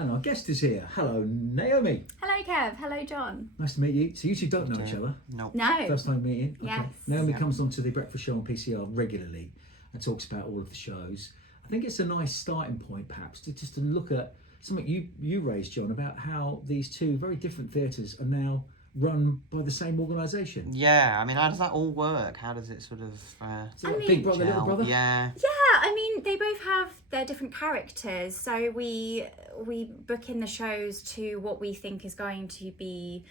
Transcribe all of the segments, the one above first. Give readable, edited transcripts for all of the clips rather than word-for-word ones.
And our guest is here. Hello, Naomi. Hello, Kev. Hello, John. Nice to meet you. So you two don't know each other? No. No. First time meeting? Okay. Yes. Naomi comes onto the breakfast show on PCR regularly and talks about all of the shows. I think it's a nice starting point, perhaps, to just to look at something you raised, John, about how these two very different theatres are now run by the same organisation. Yeah, I mean, how does that all work? How does it sort of... Is it like Big Brother, Little Brother? Yeah. Yeah, I mean, they both have their different characters. So we book in the shows to what we think is going to be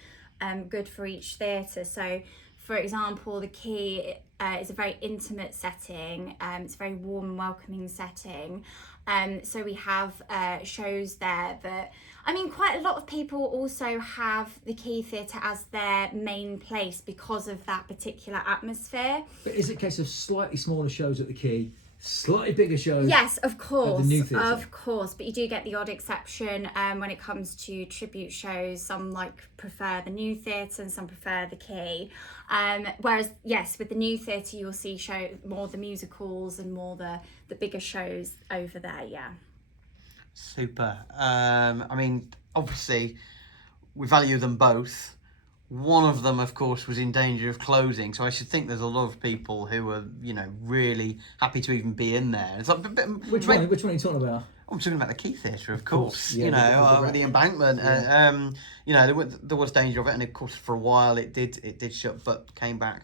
good for each theatre. So, for example, The Key is a very intimate setting. It's a very warm and welcoming setting. So we have shows there that, I mean, quite a lot of people also have the Key Theatre as their main place because of that particular atmosphere. But is it a case of slightly smaller shows at the Key, slightly bigger shows? Yes, of course. At the new theatre? Of course, but you do get the odd exception when it comes to tribute shows. Some prefer the new theatre and some prefer the Key. Whereas, yes, with the new theatre, you'll see more the musicals and more the bigger shows over there, yeah. Super. I mean, obviously, we value them both. One of them, of course, was in danger of closing, so I should think there's a lot of people who are, really happy to even be in there. It's like Which one are you talking about? I'm talking about the Key Theatre, of course. Yeah, with the embankment. Yeah. There was danger of it, and of course, for a while it did shut, but came back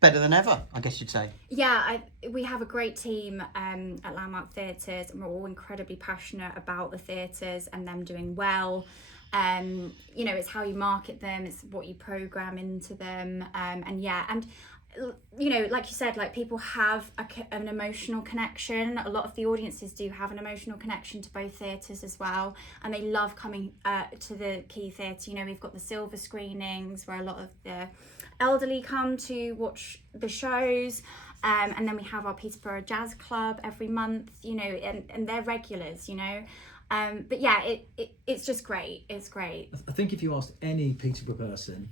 better than ever, I guess you'd say. Yeah, we have a great team at Landmark Theatres, and we're all incredibly passionate about the theatres and them doing well. It's how you market them, it's what you program into them, like you said, people have an emotional connection. A lot of the audiences do have an emotional connection to both theatres as well, and they love coming to the Key Theatre. We've got the silver screenings where a lot of the elderly come to watch the shows, and then we have our Peterborough Jazz Club every month, and they're regulars, but yeah, it's just great. It's great. I think if you asked any Peterborough person,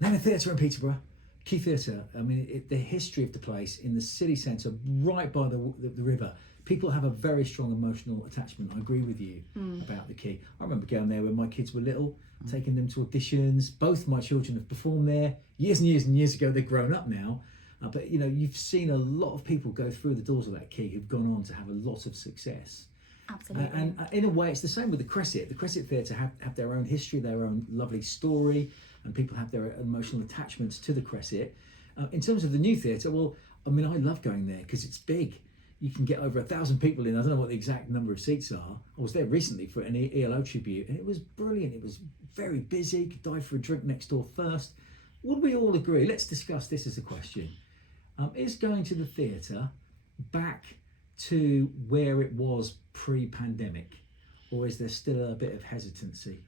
name a theatre in Peterborough, Key Theatre, I mean, the history of the place in the city centre, right by the river, people have a very strong emotional attachment. I agree with you about the Key. I remember going there when my kids were little, taking them to auditions. Both my children have performed there years and years and years ago. They're grown up now. But, you've seen a lot of people go through the doors of that Key who've gone on to have a lot of success. Absolutely. And in a way, it's the same with the Cresset. The Cresset Theatre have their own history, their own lovely story, and people have their emotional attachments to the Cresset. In terms of the new theatre, well, I mean, I love going there because it's big. You can get over 1,000 people in. I don't know what the exact number of seats are. I was there recently for an ELO tribute, and it was brilliant. It was very busy. You could dive for a drink next door first. Would we all agree? Let's discuss this as a question. Is going to the theatre back to where it was pre-pandemic, or is there still a bit of hesitancy?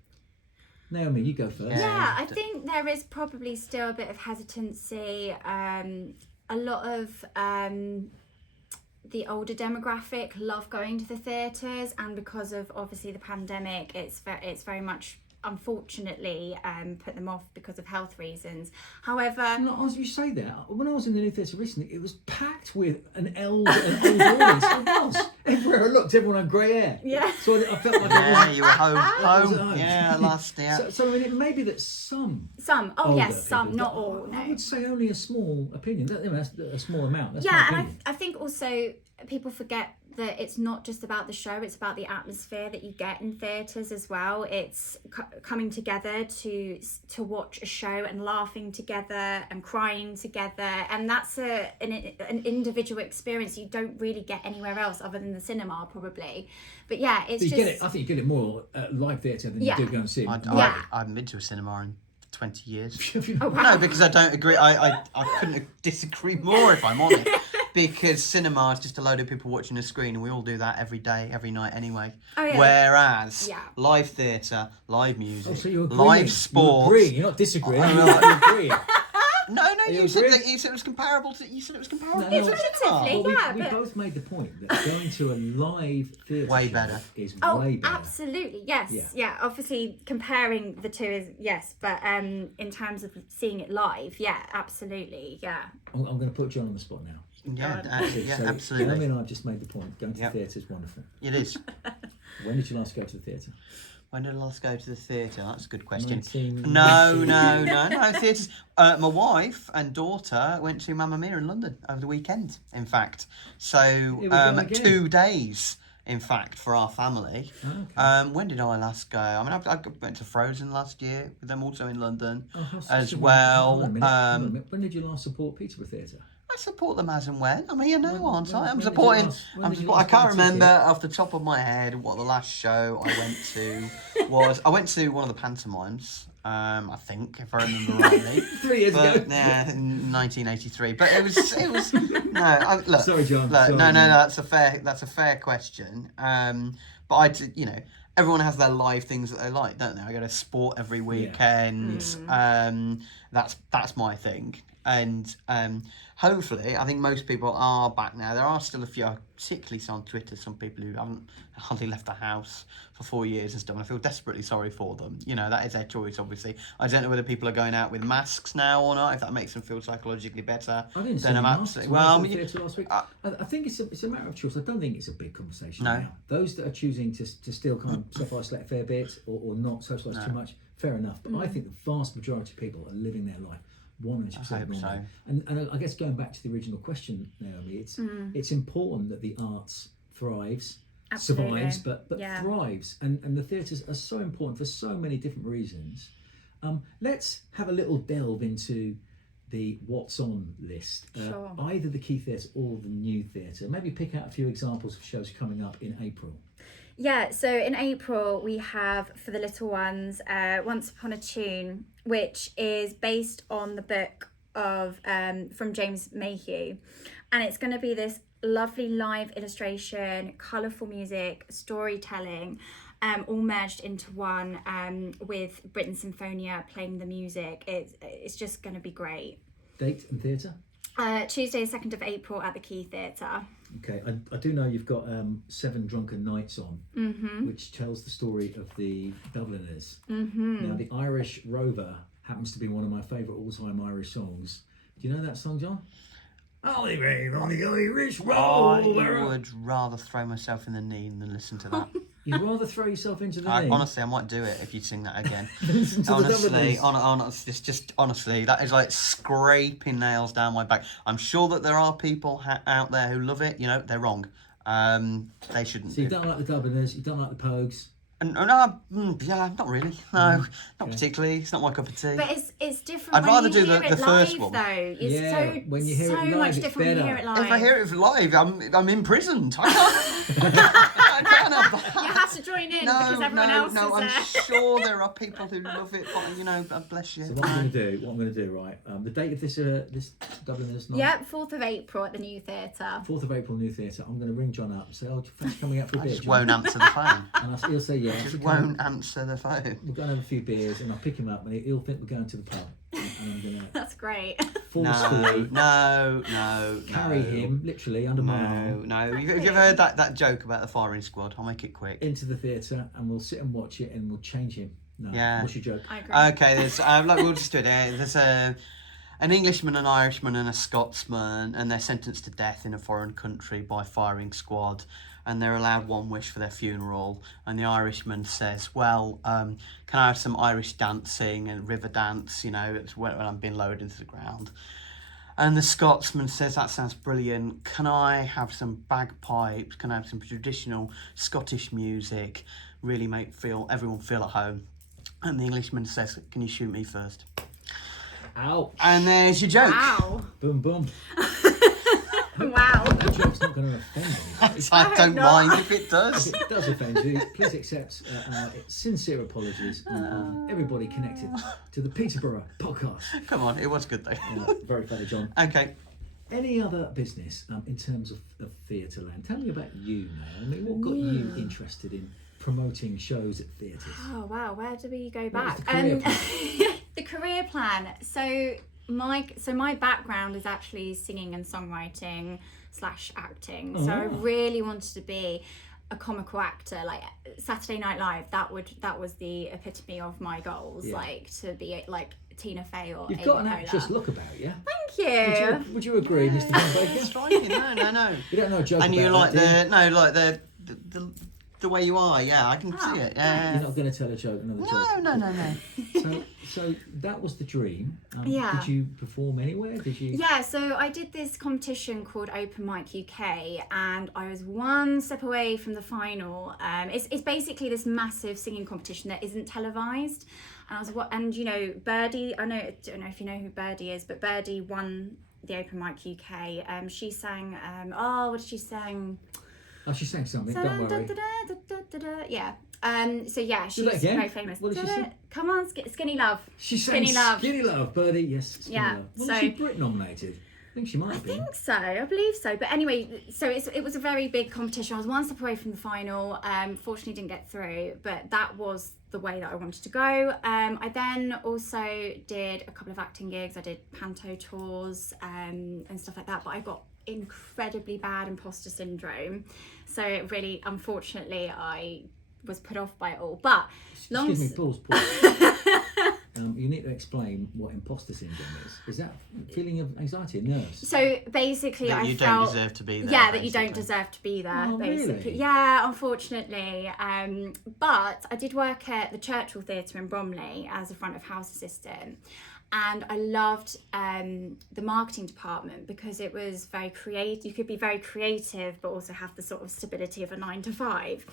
Naomi, you go first. Yeah, I think there is probably still a bit of hesitancy. A lot of the older demographic love going to the theatres, and because of obviously the pandemic, it's very much, unfortunately, put them off because of health reasons. However, as you say that, when I was in the new theatre recently, it was packed with an old audience. It was. Everywhere I looked, everyone had grey hair. Yeah. So I felt like I wasn't. You were home. I was at home. Yeah, last year. So I mean, it may be that some. Oh yes, people, some, not all. No. I would say only a small opinion. That's a small amount. That's my Yeah, opinion. and I think also people forget that it's not just about the show, it's about the atmosphere that you get in theatres as well. It's coming together to watch a show and laughing together and crying together, and that's an individual experience you don't really get anywhere else other than the cinema probably. But yeah, it's you just... get it. I think you get it more at live theatre than you do go and see it. I haven't been to a cinema in 20 years. Oh, wow. No, because I don't agree. I couldn't disagree more if I'm honest. Because cinema is just a load of people watching a screen, and we all do that every day, every night anyway. Oh, yeah. Whereas live theatre, live music, So you agree. live sport. You agree. You're not disagreeing. You agree. No, you you said agree? it was comparable to. You said it was comparable. No, to no. cinema. Well, we both made the point that going to a live theatre Way show better. is Oh, way better. absolutely, yes. Yeah. Yeah, obviously comparing the two is yes, but in terms of seeing it live, yeah, absolutely, yeah. I'm going to put John on the spot now. Yeah, So, absolutely. Naomi and I have just made the point. Going to the theatre is wonderful. It is. When did you last go to the theatre? When did I last go to the theatre? That's a good question. 19... No, theatres. My wife and daughter went to Mamma Mia in London over the weekend, in fact. So, Here we go again. 2 days, in fact, for our family. Oh, okay. When did I last go? I mean, I went to Frozen last year with them, also in London Oh, as well. Hold on a minute, hold on a minute. When did you last support Peterborough Theatre? I support them as and when. I mean, you know, aren't I? when I'm did you supporting. last- when I'm did you support, I last buy can't a ticket? remember off the top of my head what the last show I went to was. I went to one of the pantomimes. I think, if I remember rightly. 3 years ago. Yeah, in 1983. But it was no. Look, Sorry, John. Look, Sorry, no, man. that's a fair question. But you know, everyone has their live things that they like, don't they? I go to sport every weekend. That's my thing. And hopefully, I think most people are back now. There are still a few, particularly on Twitter, some people who haven't hardly left the house for 4 years and stuff. And I feel desperately sorry for them. You know, that is their choice, obviously. I don't know whether people are going out with masks now or not, if that makes them feel psychologically better. I didn't see Then any I'm masks absolutely when I well. was at the theatre last week. I think it's a matter of choice. I don't think it's a big conversation No. now. Those that are choosing to still kind of self-isolate a fair bit or not socialise too much, fair enough. But I think the vast majority of people are living their life 100% I hope normal. so. And I guess going back to the original question, Naomi, it's important that the arts thrives, Absolutely. survives, but Yeah. thrives. And the theatres are so important for so many different reasons. Let's have a little delve into the what's on list. Sure. Either the Key Theatre or the New Theatre. Maybe pick out a few examples of shows coming up in April. Yeah, so in April we have for the little ones Once Upon a Tune, which is based on the book of from James Mayhew, and it's going to be this lovely live illustration, colourful music, storytelling, all merged into one, with Britain Symphonia playing the music. It's just going to be great. Date and theatre? Tuesday, 2nd of April at the Key Theatre. Okay, I do know you've got 7 Drunken Nights on, which tells the story of the Dubliners. Now, the Irish Rover happens to be one of my favourite all-time Irish songs. Do you know that song, John? Oh, they rave on the Irish I Rover. would rather throw myself in the knee than listen to that. You'd rather throw yourself into the knee? Honestly, I might do it if you sing that again. Listen to the Dubliners. Honestly, that is like scraping nails down my back. I'm sure that there are people out there who love it. You know, they're wrong. They shouldn't. So you don't like the Dubliners, you don't like the Pogues. No, yeah, not really. No, not particularly. It's not my cup of tea. But it's different. I'd when rather you do hear the it first live, one. Though it's Yeah, so when you hear it so live, much it's different when you better. hear it live. If I hear it live, I'm imprisoned. I can't. I can't have that. You have to join in because everyone else is I'm there. sure there are people who love it, but you know, bless you. So what I'm going to do, right? The date of this Dubliners night? Yep, 4th of April at the New Theatre. 4th of April, New Theatre. I'm going to ring John up and say, "Oh, thanks for coming out for a I beer, just John." won't answer the phone. And he'll say, "Yeah." Just I'll won't answer the phone. We're going to have a few beers, and I'll pick him up, and he'll think we're going to the pub, and I'm going to That's great. full story, No. carry him literally under my arm No. Have you ever heard that joke about the firing squad? I'll make it quick. into the theatre, and we'll sit and watch it, and we'll change him. No, Yeah. what's your joke? I agree. Okay, there's we'll just do it. There's an Englishman, an Irishman, and a Scotsman, and they're sentenced to death in a foreign country by firing squad, and they're allowed one wish for their funeral. And the Irishman says, "Well, can I have some Irish dancing and river dance? You know, it's when I'm being lowered into the ground." And the Scotsman says, "That sounds brilliant. Can I have some bagpipes? Can I have some traditional Scottish music? Really make everyone feel at home." And the Englishman says, "Can you shoot me first?" Ouch! And there's your joke. Wow. Boom, boom. Wow. That joke's not going to offend anybody. I don't not. mind if it does. If it does offend you, please accept sincere apologies on everybody connected to the Peterborough podcast. Come on, it was good though. Very funny, John. Okay. Any other business in terms of theatre land? Tell me about you, Naomi. What got you interested in promoting shows at theatres? Oh wow, where do we go What back? was the career plan? The career plan. So my background is actually singing and songwriting / acting. So I really wanted to be a comical actor, like Saturday Night Live. That was the epitome of my goals, Yeah. like to be like Tina Fey or You've Amy got an Poehler. actress look about you. Thank you. Would you agree, Mr. Van Baker? Striking. No. You don't know a joke And about you like that, do you? the the way you are. Yeah, I can see it. Yeah. You're not going to tell a joke, another joke. No. So that was the dream. Yeah. Did you perform anywhere? Did you? Yeah, so I did this competition called Open Mic UK, and I was one step away from the final. It's basically this massive singing competition that isn't televised. And you know, Birdie, I don't know if you know who Birdie is, but Birdie won the Open Mic UK. She sang, what did she sing? Oh, she sang something. Don't worry. Yeah. So yeah, Do that she's again. very famous. What did she sing? Come on, Skinny Love. She sang Skinny Love. Skinny Love, Birdie. Yes, Skinny Yeah, Love. Was so- she Brit nominated? I think she might I have been. think so. I believe so. But anyway, so it was a very big competition. I was one step away from the final. Fortunately, didn't get through, but that was the way that I wanted to go. I then also did a couple of acting gigs. I did panto tours and stuff like that. But I got incredibly bad imposter syndrome, so it really, unfortunately, I was put off by it all. But Excuse me, pause. You need to explain what imposter syndrome is. Is that feeling of anxiety and nerves? So basically, That I you felt, don't deserve to be there. yeah, that you don't basically. deserve to be there, Oh, basically. really? Yeah, unfortunately. But I did work at the Churchill Theatre in Bromley as a front of house assistant. And I loved the marketing department because it was very creative. You could be very creative, but also have the sort of stability of a 9 to 5.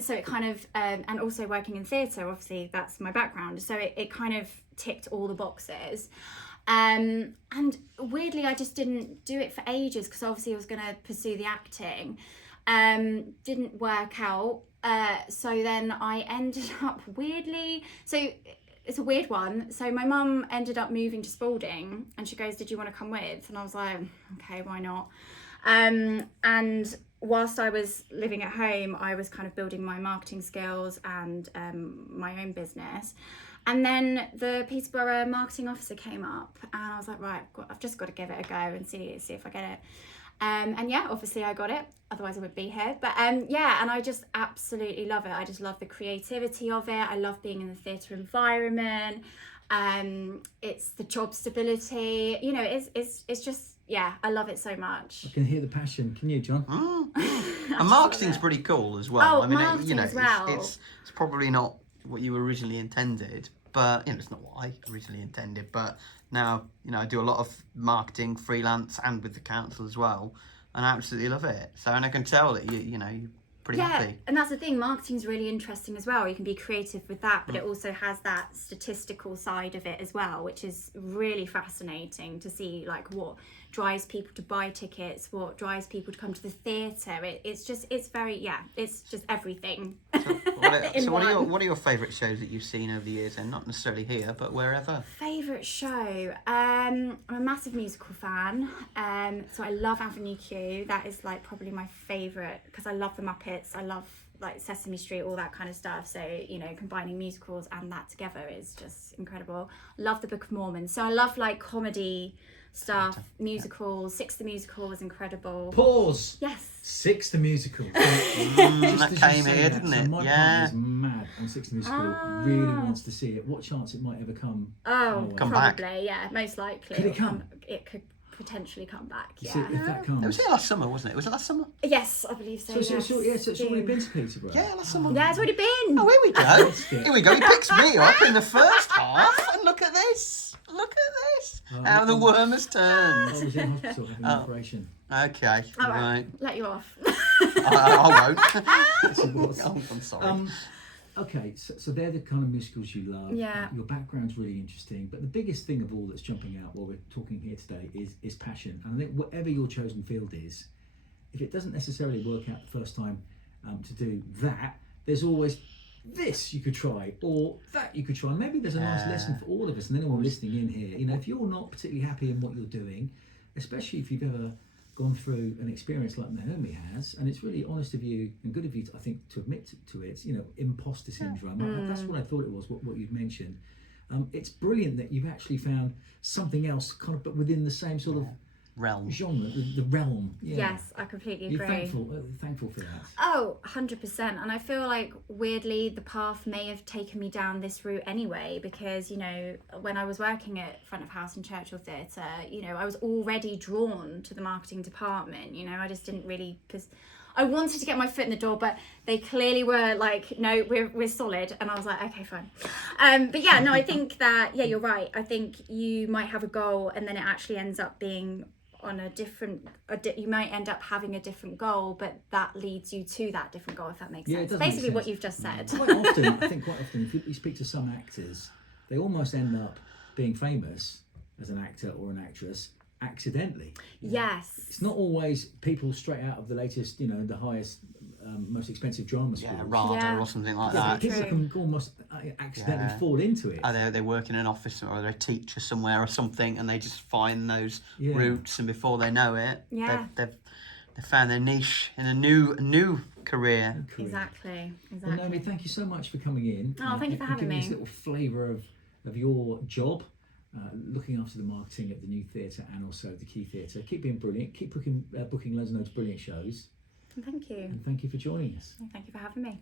So it kind of, and also working in theatre, obviously that's my background. So it kind of ticked all the boxes. And weirdly, I just didn't do it for ages because obviously I was going to pursue the acting. Didn't work out. So then I ended up weirdly, so it's a weird one. So my mum ended up moving to Spalding and she goes, did you want to come with? And I was like, okay, why not? And whilst I was living at home, I was kind of building my marketing skills and my own business. And then the Peterborough marketing officer came up and I was like, right, I've just got to give it a go and see if I get it. And yeah, obviously I got it, otherwise I wouldn't be here. But yeah, and I just absolutely love it. I just love the creativity of it. I love being in the theatre environment. It's the job stability. You know, it's just, yeah, I love it so much. I can hear the passion. Can you, John? And marketing's pretty cool as well. Oh, I mean, marketing as well. it's probably not what you originally intended, but you know, it's not what I originally intended. But now, you know, I do a lot of marketing, freelance, and with the council as well, and I absolutely love it. So, and I can tell that you're pretty happy. And that's the thing, marketing's really interesting as well. You can be creative with that, but it also has that statistical side of it as well, which is really fascinating to see, like what drives people to buy tickets, what drives people to come to the theatre. It's just everything. So what are your favourite shows that you've seen over the years, and not necessarily here, but wherever? Favourite show? I'm a massive musical fan, so I love Avenue Q. That is like probably my favourite because I love the Muppets. I love like Sesame Street, all that kind of stuff. So, you know, combining musicals and that together is just incredible. Love the Book of Mormon. So I love like comedy stuff, musicals. Six the Musical was incredible. Pause. Yes. Six the Musical. That came here, didn't it? So my partner's mad on Six the Musical. Really wants to see it. What chance it might ever come? Oh, Come probably, back. yeah, most likely. Could it come? It could potentially come back. You Yeah. see, if that comes. It was here last summer, wasn't it? Was it last summer? Yes, I believe so. So it's already been to Peterborough. Yeah, last summer. Yeah, it's already been. Oh, here we go. That's it. Here we go. He picks me up in the first half, and look at this. Look at this. Oh, How the look. worm has I turned. was in hospital having an operation. Okay, All right. Let you off. I Yes, it was. won't. Oh, I'm sorry. Okay, so they're the kind of musicals you love. Yeah. Your background's really interesting, but the biggest thing of all that's jumping out while we're talking here today is passion. And I think whatever your chosen field is, if it doesn't necessarily work out the first time to do that, there's always this you could try, or that you could try. Maybe there's a nice lesson for all of us and anyone listening in here. You know, if you're not particularly happy in what you're doing, especially if you've ever gone through an experience like Naomi has, and it's really honest of you and good of you, I think, to admit to it, you know, imposter syndrome. That's what I thought it was, what you'd mentioned. It's brilliant that you've actually found something else kind of, but within the same sort of Realm. genre, the realm. Yeah. Yes, I completely You're agree. thankful for that. Oh, 100%. And I feel like weirdly the path may have taken me down this route anyway, because, you know, when I was working at front of house in Churchill Theatre, you know, I was already drawn to the marketing department. You know, I just didn't really, I wanted to get my foot in the door, but they clearly were like, no, we're solid. And I was like, okay, fine. But yeah, no, I think that, yeah, you're right. I think you might have a goal and then it actually ends up being on a different, you might end up having a different goal, but that leads you to that different goal, if that makes sense. Basically what you've just said. Quite often, if you speak to some actors, they almost end up being famous as an actor or an actress accidentally. Yes. It's not always people straight out of the latest, the highest, most expensive drama school. Yeah, RADA or something like that. People can almost accidentally fall into it. They work in an office or they're a teacher somewhere or something, and they just find those routes, and before they know it, they've found their niche in a new career. Exactly. Well, Naomi, thank you so much for coming in. Oh, thank you for having me. Giving us a little flavour of your job, looking after the marketing at the new theatre and also the Key Theatre. Keep being brilliant. Keep booking loads and loads of brilliant shows. Thank you. And thank you for joining us. Thank you for having me.